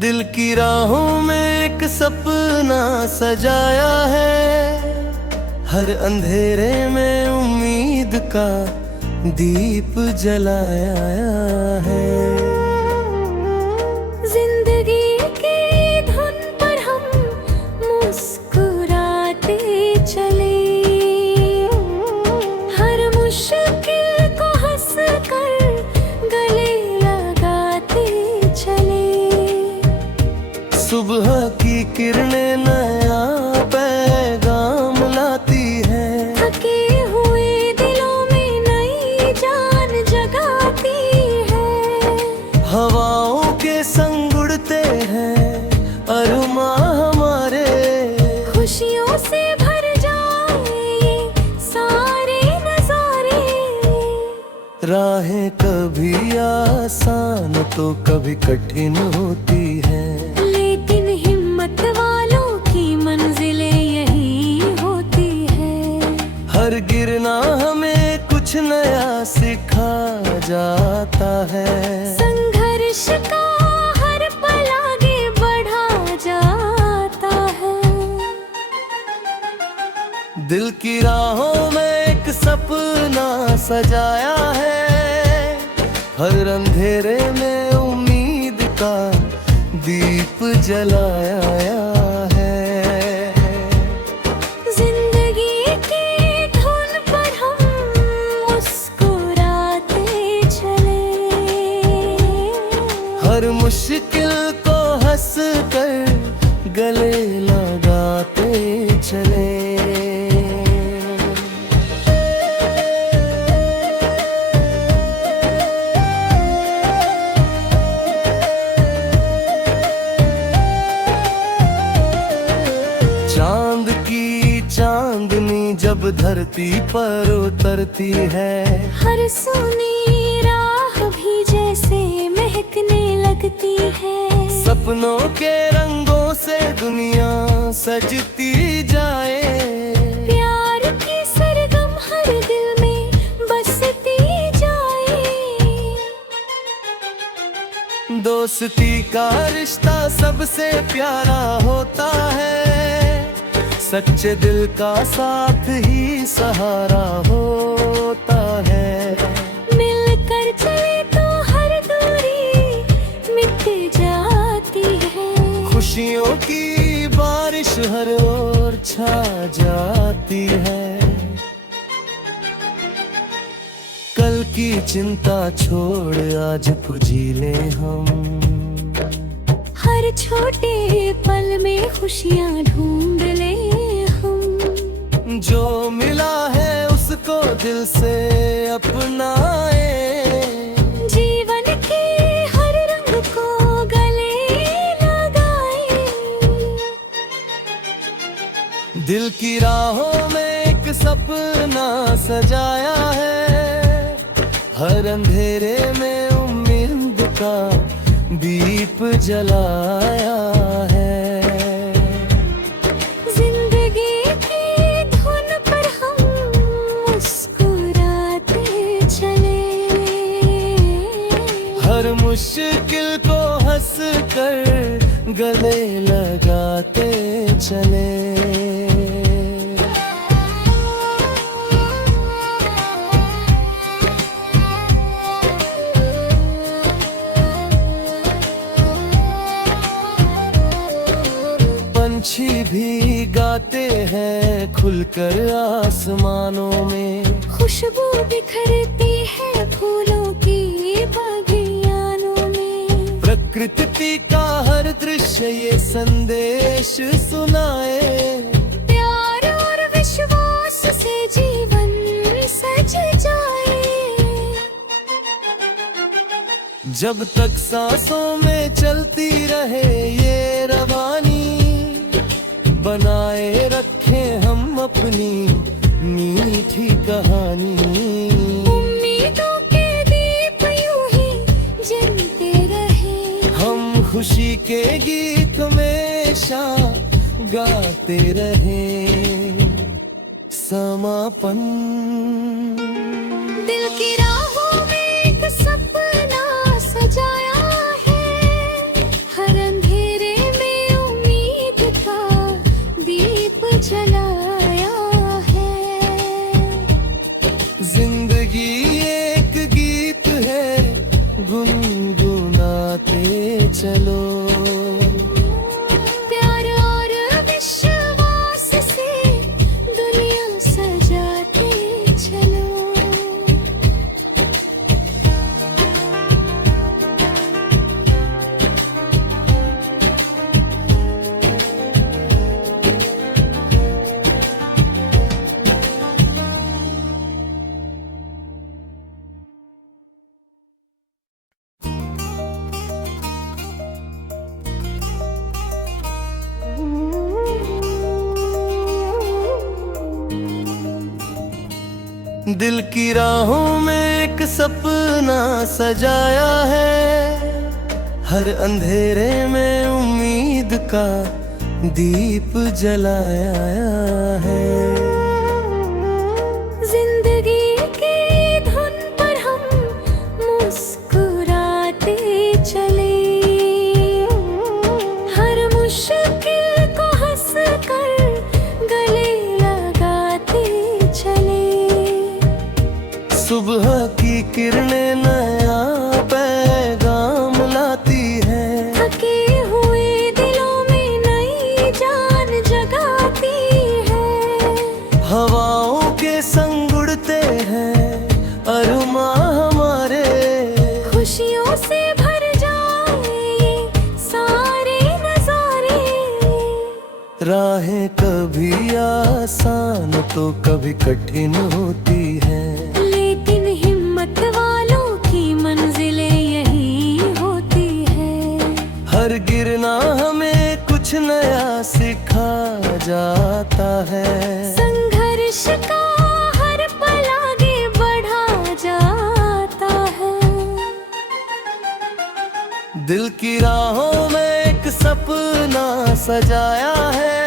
दिल की राहों में एक सपना सजाया है, हर अंधेरे में उम्मीद का दीप जलाया है। जिंदगी की धुन पर हम मुस्कुराते चले, हर मुश्किल को हंस कर गले लगाते चले। सुबह की किरणें नया पैगाम लाती है, थके हुए दिलों में नई जान जगाती है। हवाओं के संग उड़ते हैं अरमां हमारे, खुशियों से भर जाए ये सारे नजारे। राहें कभी आसान तो कभी कठिन होती है, लेकिन हिम्मत वालों की मंजिलें यही होती है। हर गिरना हमें कुछ नया सिखा जाता है। संघर्ष का हर पल आगे बढ़ा जाता है। दिल की राहों में एक सपना सजाया है, हर अंधेरे में उम्मीद का दीप जलाया है। जिंदगी की धुन पर हम मुस्कुराते चले, हर मुश्किल को हंस कर गले लगाते चले। चांद की चांदनी जब धरती पर उतरती है, हर सुनी राह भी जैसे महकने लगती है। सपनों के रंगों से दुनिया सजती जाए, प्यार की सरगम हर दिल में बसती जाए। दोस्ती का रिश्ता सबसे प्यारा होता है, सच्चे दिल का साथ ही सहारा होता है। मिलकर चले तो हर दूरी मिट जाती है। खुशियों की बारिश हर ओर छा जाती है। कल की चिंता छोड़ आज जी लें हम, हर छोटे पल में खुशियाँ ढूंढ ले हम। जो मिला है उसको दिल से अपनाए, जीवन के हर रंग को गले लगाए। दिल की राहों में एक सपना सजाया है, हर अंधेरे में उम्मीद का दीप जलाया है। जिंदगी की धुन पर हम मुस्कुराते चले, हर मुश्किल को हंस कर गले लगाते चले। पंछी भी गाते हैं खुलकर आसमानों में, खुशबू बिखरती है फूलों की बगियानों में। प्रकृति का हर दृश्य ये संदेश सुनाए, प्यार और विश्वास से जीवन सज जाए। जब तक सांसों में चलती रहे ये रवानी, बनाए रखें हम अपनी मीठी कहानी। उम्मीदों के दीप यूं ही जलते रहे, हम खुशी के गीत हमेशा गाते रहे। समापन दिल की राहों में एक सपना सजाया है, हर अंधेरे जलाया है। जिंदगी एक गीत है, गुनगुनाते चलो। प्यार और विश्वास से दुनिया सजाते चलो। दिल की राहों में एक सपना सजाया है, हर अंधेरे में उम्मीद का दीप जलाया है। जिंदगी की धुन पर हम मुस्कुराते चले, हर मुश्किल को हंस कर गले लगाते चले। सुबह की किरणें नया पैगाम लाती है, थके हुए दिलों में नई जान जगाती है। हवाओं के संग उड़ते हैं अरुमा हमारे, खुशियों से भर जाए ये सारे नजारे। राहें कभी आसान तो कभी कठिन होती है, लेकिन हिम्मत वालों की मंजिलें यही होती है। हर गिरना हमें कुछ नया सिखा जाता है। संघर्ष का हर पल आगे बढ़ा जाता है। दिल की राहों में एक सपना सजाया है,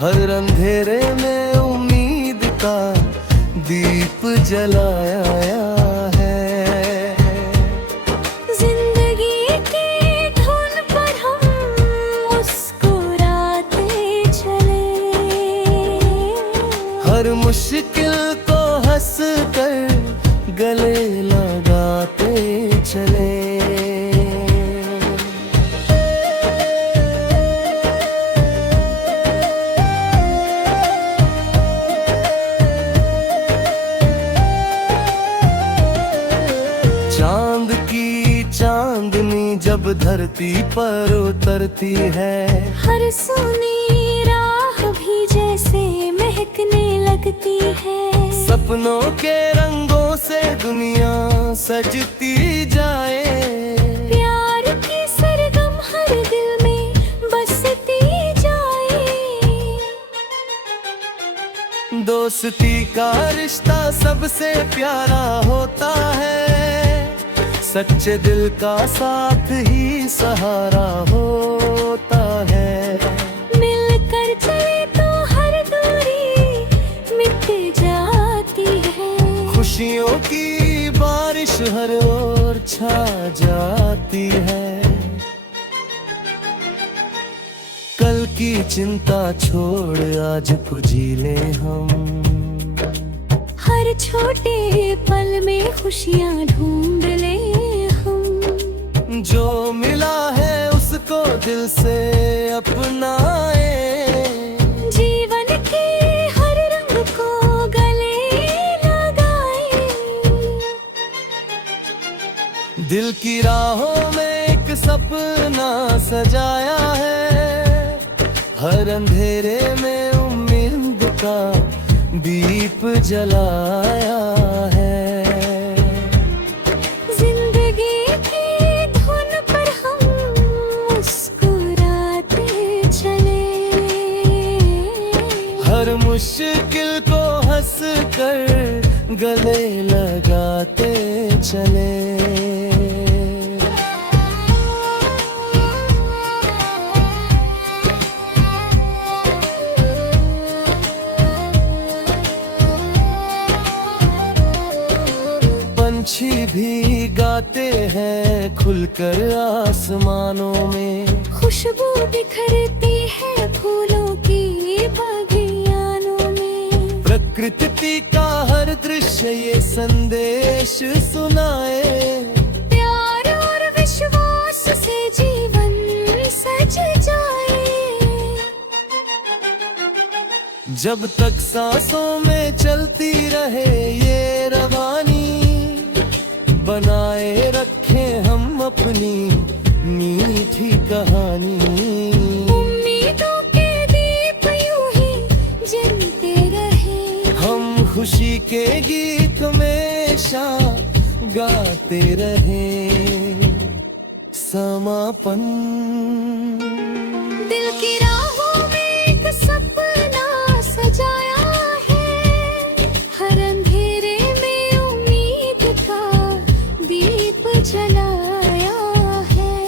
हर अंधेरे में उम्मीद का दीप जलाया है। जिंदगी की धुन पर हम मुस्कुराते चले, हर मुश्किल को हंस कर गले लगाते चले। चांद की चांदनी जब धरती पर उतरती है, हर सुनी राह भी जैसे महकने लगती है। सपनों के रंगों से दुनिया सजती जाए, प्यार की सरगम हर दिल में बसती जाए। दोस्ती का रिश्ता सबसे प्यारा होता है, सच्चे दिल का साथ ही सहारा होता है। मिलकर चले तो हर दूरी मिट जाती है। खुशियों की बारिश हर ओर छा जाती है। कल की चिंता छोड़ आज को जी ले हम, हर छोटे पल में खुशियाँ ढूंढ ले हम। जो मिला है उसको दिल से अपनाए, जीवन के हर रंग को गले लगाए। दिल की राहों में एक सपना सजाया है, हर अंधेरे में उम्मीद का दीप जलाया है। जिंदगी की धुन पर हम मुस्कुराते चले, हर मुश्किल को हंस कर गले लगाते चले। पंछी भी गाते हैं खुलकर आसमानों में, खुशबू बिखरती है फूलों की प्रकृति का हर दृश्य ये संदेश सुनाए। प्यार और विश्वास से जीवन सज जाए। जब तक सांसों में चलती रहे ये रवानी, बनाए रखें हम अपनी मीठी कहानी। उम्मीदों के दीप यूं ही जलते रहे। हम खुशी के गीत हमेशा गाते रहे। समापन। दिल की राहों में एक सपना सजाया है। हर अंधेरे में उम्मीद का दीप जलाया है।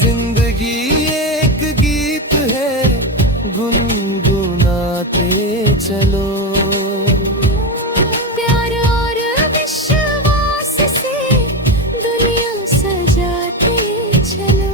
जिंदगी एक गीत है, गुनगुनाते चलो। प्यार और विश्वास से दुनिया सजाते चलो।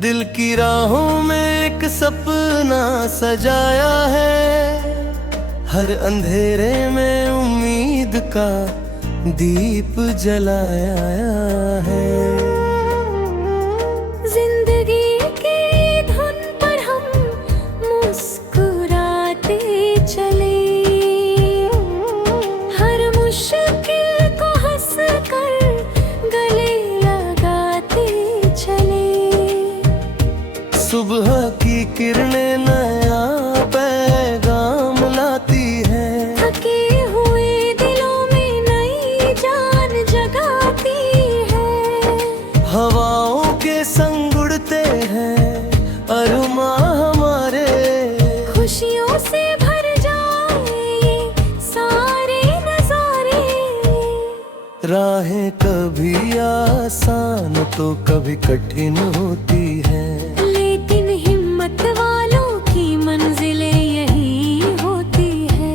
दिल की राहों में एक सपना सजाया है। हर अंधेरे में उम्मीद का दीप जलाया है। जिंदगी की धुन पर हम मुस्कुराते चले। हर मुश्किल को हंस कर गले लगाते चले। सुबह की किरणें नया पैगाम लाती है। थके हुए दिलों में नई जान जगाती है। हवाओं के संग उड़ते हैं अरुमा हमारे। खुशियों से भर जाए ये सारे नजारे। राहें कभी आसान तो कभी कठिन होती है। लेकिन हिम्मत वालों की मंजिलें यही होती है।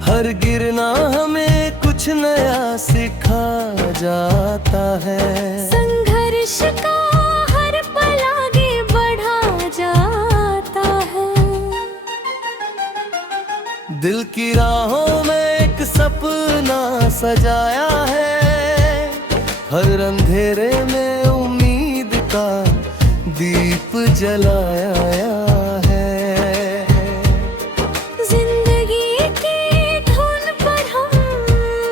हर गिरना हमें कुछ नया सिखा जाता है। संघर्ष का हर पल आगे बढ़ा जाता है। दिल की राहों में एक सपना सजाया है। हर अंधेरे में उम्मीद का दीप जलाया है। जिंदगी की धुन पर हम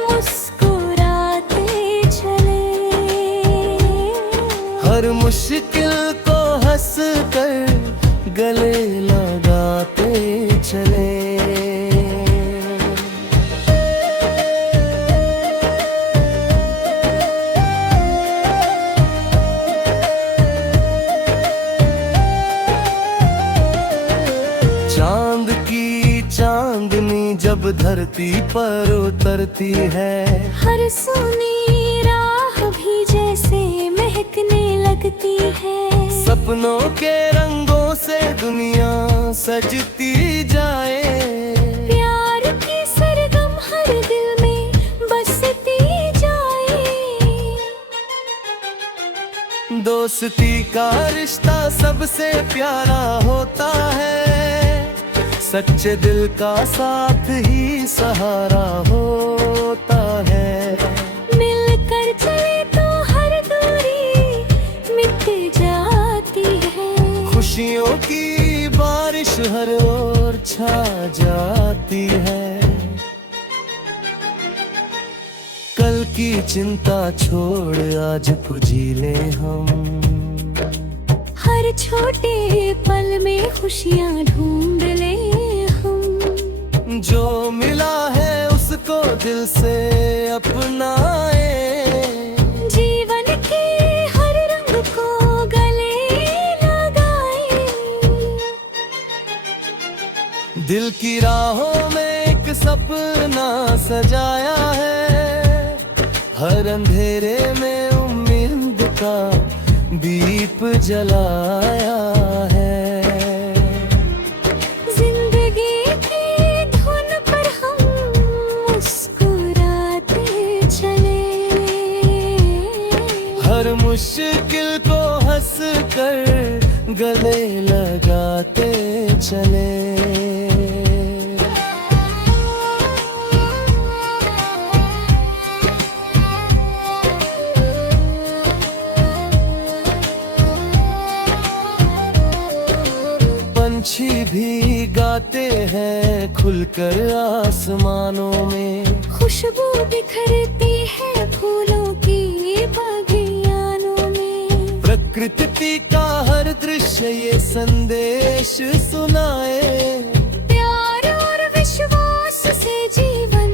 मुस्कुराते चले। हर मुश्किल को हंस कर गले लगाते चले। चांद की चांदनी जब धरती पर उतरती है। हर सुनी राह भी जैसे महकने लगती है। सपनों के रंगों से दुनिया सजती जाए। प्यार की सरगम हर दिल में बसती जाए। दोस्ती का रिश्ता सबसे प्यारा होता है। सच्चे दिल का साथ ही सहारा होता है। मिलकर चले तो हर दूरी मिट जाती है। खुशियों की बारिश हर ओर छा जाती है। कल की चिंता छोड़ आज को जी लें हम। हर छोटे पल में खुशियाँ ढूंढ ले हम। जो मिला है उसको दिल से अपनाए। जीवन के हर रंग को गले लगाए। दिल की राहों में एक सपना सजाया है, हर अंधेरे में उम्मीद का दीप जलाया है। जिंदगी की धुन पर हम मुस्कुराते चले, हर मुश्किल को हंस कर गले लगाते चले। पंछी भी गाते हैं खुलकर आसमानों में, खुशबू बिखरती है फूलों की बगियानों में। प्रकृति का हर दृश्य ये संदेश सुनाए, प्यार और विश्वास से जीवन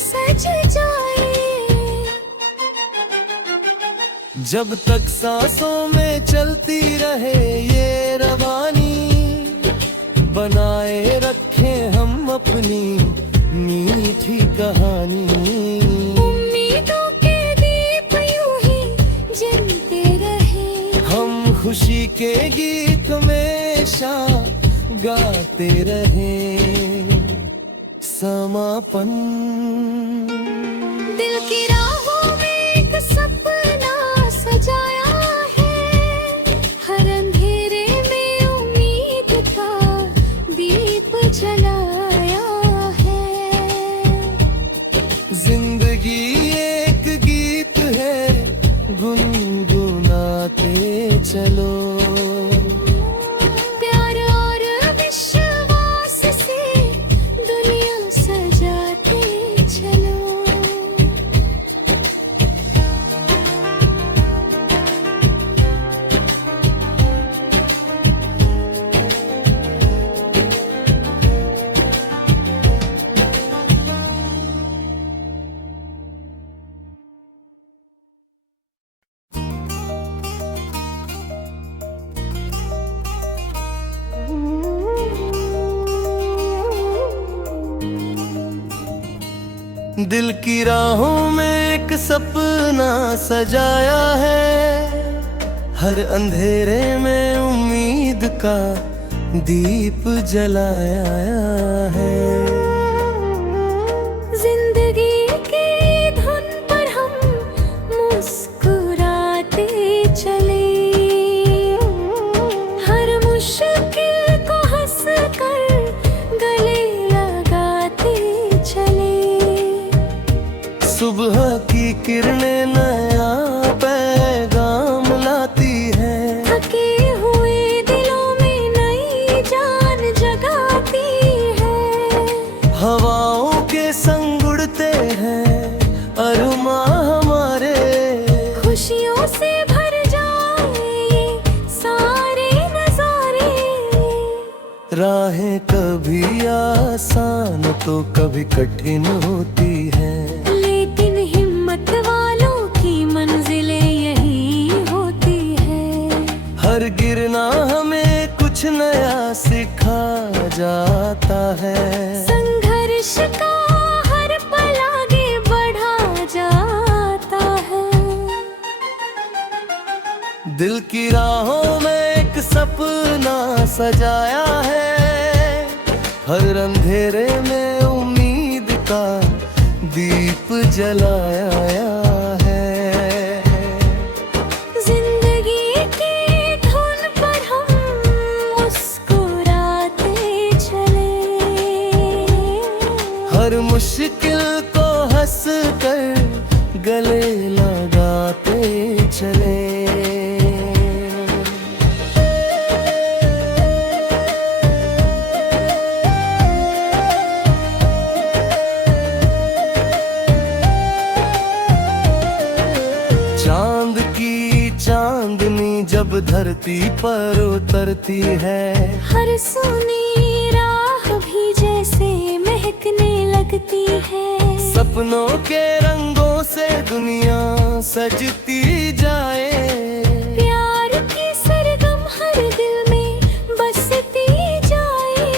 सज जाए। जब तक सांसों में चलती रहे ये रवानी, बनाए रखें हम अपनी मीठी कहानी। उम्मीदों के दीप यूं ही जलते रहे, हम खुशी के गीत हमेशा गाते रहे। समापन दिल की राहों में एक सपना सजाया है, हर अंधेरे में उम्मीद का दीप जलाया है। जिंदगी एक गीत है, गुनगुनाते चलो। प्यार और विश्वास से दुनिया सजाते चलो। दिल की राहों में एक सपना सजाया है, हर अंधेरे में उम्मीद का दीप जलाया है। जिंदगी की धुन पर हम मुस्कुराते चले, हर मुश्किल को हंस कर गले लगाते चले। सुबह की किरणें नया पैगाम लाती है, थके हुए दिलों में नई जान जगाती है। हवाओं के संग उड़ते हैं अरुमा हमारे, खुशियों से भर जाए ये सारे नजारे। राहें कभी आसान तो कभी कठिन होती है, लेकिन हिम्मत वालों की मंजिलें यही होती है। हर गिरना हमें कुछ नया सिखा जाता है। संघर्ष का हर पल आगे बढ़ा जाता है। दिल की राहों में एक सपना सजाया है, हर अंधेरे में उम्मीद का दीप जलाया है। जिंदगी की धुन पर हम मुस्कुराते चले, हर मुश्किल को हंस कर गले लगाते चले। चांद की चांदनी जब धरती पर उतरती है, हर सुनी राह भी जैसे महकने लगती है। सपनों के रंगों से दुनिया सजती जाए, प्यार की सरगम हर दिल में बसती जाए।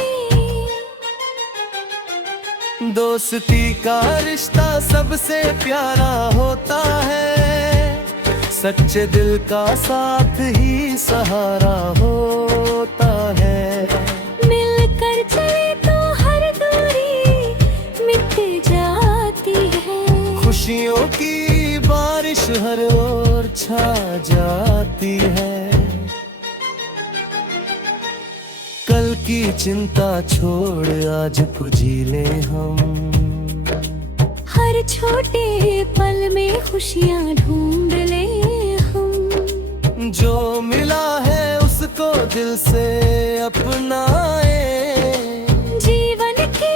दोस्ती का रिश्ता सबसे प्यारा होता है, सच्चे दिल का साथ ही सहारा होता है। मिलकर चले तो हर दूरी मिट जाती है, खुशियों की बारिश हर ओर छा जाती है। कल की चिंता छोड़ आज को जी ले हम, हर छोटे पल में खुशियाँ ढूंढ ले हम। जो मिला है उसको दिल से अपनाए, जीवन के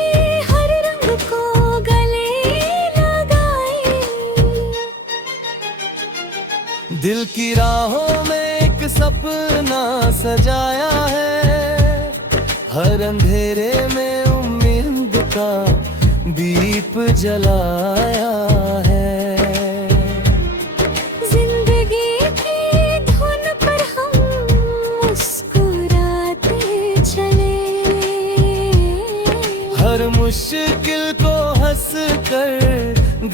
हर रंग को गले लगाए। दिल की राहों में एक सपना सजाया है, हर अंधेरे में उम्मीद का दीप जलाया है। जिंदगी की धुन पर हम मुस्कुराते चले, हर मुश्किल को हंस कर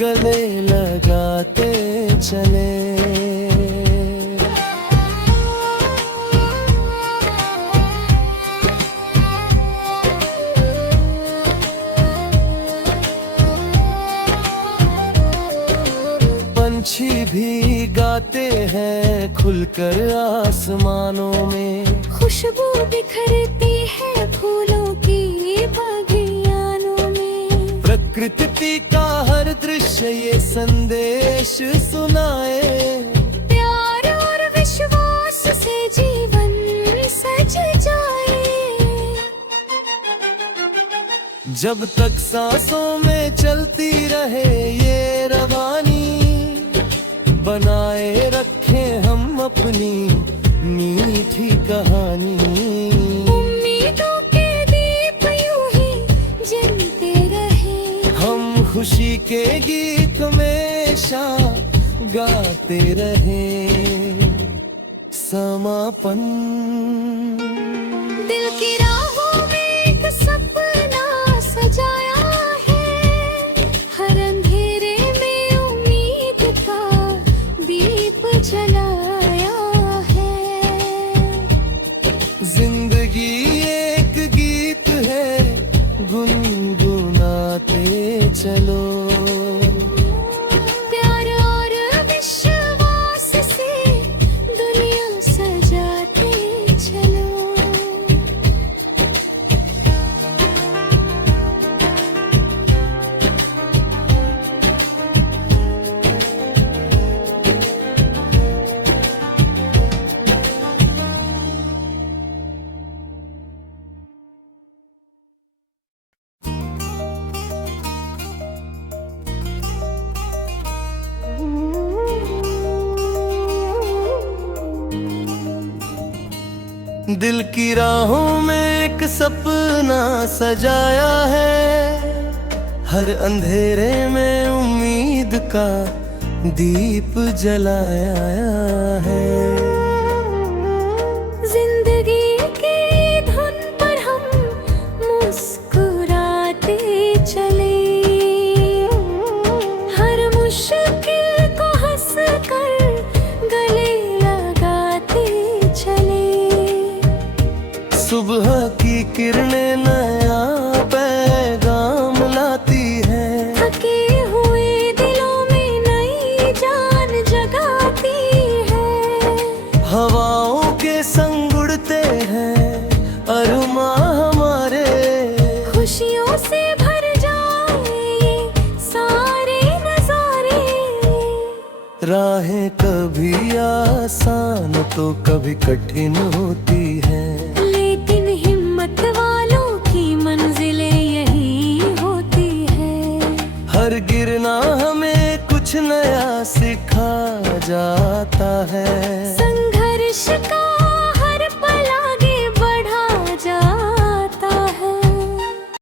गले लगाते चले। पंछी भी गाते हैं खुलकर आसमानों में, खुशबू बिखरती है फूलों की बगियानों में। प्रकृति का हर दृश्य ये संदेश सुनाए, प्यार और विश्वास से जीवन सज जाए। जब तक सांसों में चलती रहे ये रवानी, बनाए रखें हम अपनी मीठी कहानी। उम्मीदों के दीप यूं ही जलते रहे, हम खुशी के गीत हमेशा गाते रहे। समापन दिल की राहों में एक सपना सजाया है, हर अंधेरे में उम्मीद का दीप जलाया है। जिंदगी एक गीत है गुनगुनाते चलो, प्यार और विश्वास से दुनिया सजाते चलो। दिल की राहों में एक सपना सजाया है, हर अंधेरे में उम्मीद का दीप जलाया है। जिंदगी की धुन पर हम मुस्कुराते चले, हर मुश्किल को हंस कर गले लगाते चले। सुबह की किरणें नया पैगाम लाती है, थके हुए दिलों में नई जान जगाती है। हवाओं के संग उड़ते हैं अरमा हमारे, खुशियों से भर जाए ये सारे नजारे। राहें कभी आसान तो कभी कठिन होती है, लेकिन हिम्मत वालों की मंजिलें यही होती है। हर गिरना हमें कुछ नया सिखा जाता है।